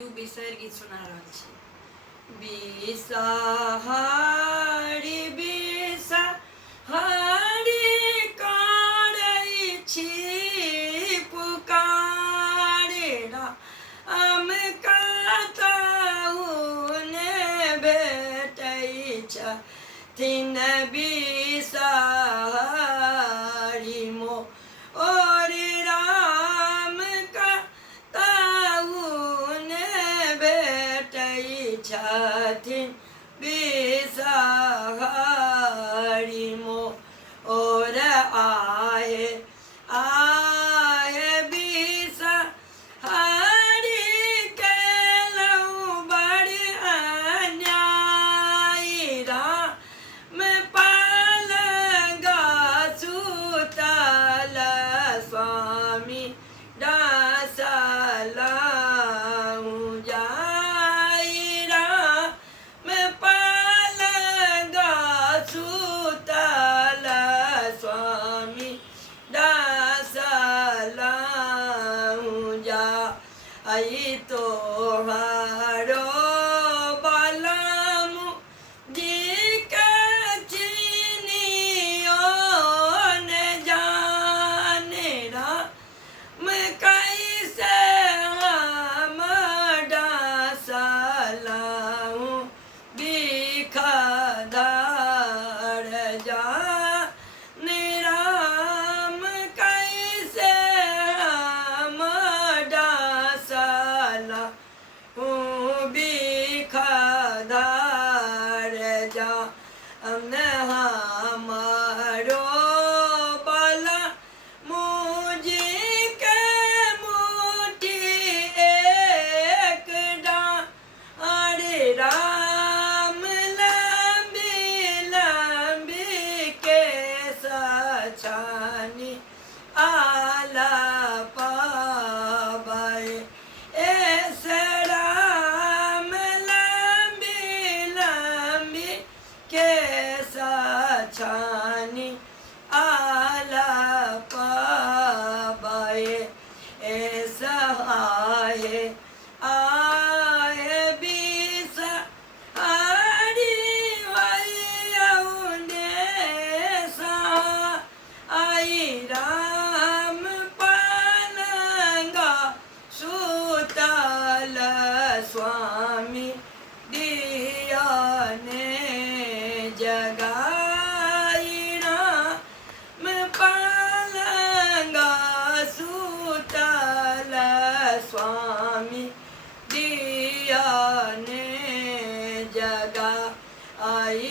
विषय गीत सुना रहल छी। बिषहारी बिषहारी करै छी पुकारे राम कतहु ने भेटै छथिन बिषहारी मोर राम कतहु ने भेटै छथिन बिषहारी मोर आए आए बिषहारी केलहुँ बड़ अन्याय राम पलंगा सुतल स्वामी डसलहुँ जाय राम पलंगा सुतल स्वामी डसलहुँ जाय तोहरो बलमु जी के चिन्हियो ने जाने राम कैसे हम डसलहुँ बिखधर जाने राम कैसे हम डसलहुँ बिखधर जाने हमरो बलमु जी के मुट्ठी एक डाँड़ राम लंबी लंबी केश छानी आला पाबै ऐसे राम लंबी लंबी केश छानी आला पाबै ऐसा आए आए बिषहारी वैयौने आई राम पलंगा सुतल स्वामी दियाने जगाई राम पलंगा सुतल स्वामी दियाने जगाई